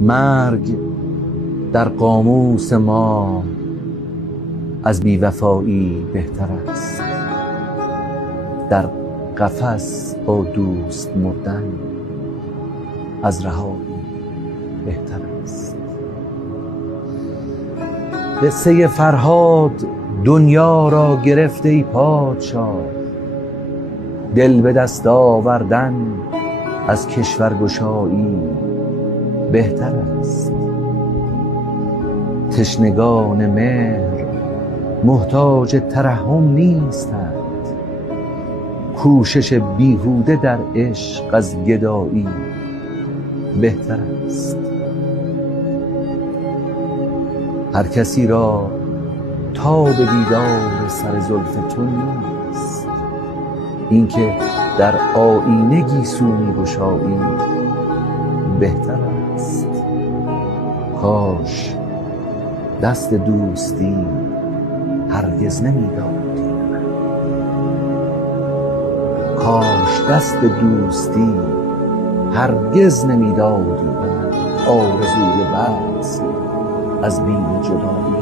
مرگ در قاموس ما از بی‌وفایی بهتر است. در قفس با دوست مردن از رهایی بهتر است. قصه فرهاد دنیا را گرفت ای پادشاه، دل به دست آوردن از کشورگشایی بهتر است. تشنگان مهر محتاج ترحم نیستند، کوشش بیهوده در عشق از گدایی بهتر است. هر کسی را تاب دیدار سر زلف تو نیست، اینکه در آیینه گیسو می‌گشایی بهتر است. کاش دست دوستی هرگز نمیدادی، کاش دست دوستی هرگز نمیدادی به من آرزوی وصل از بیم جدایی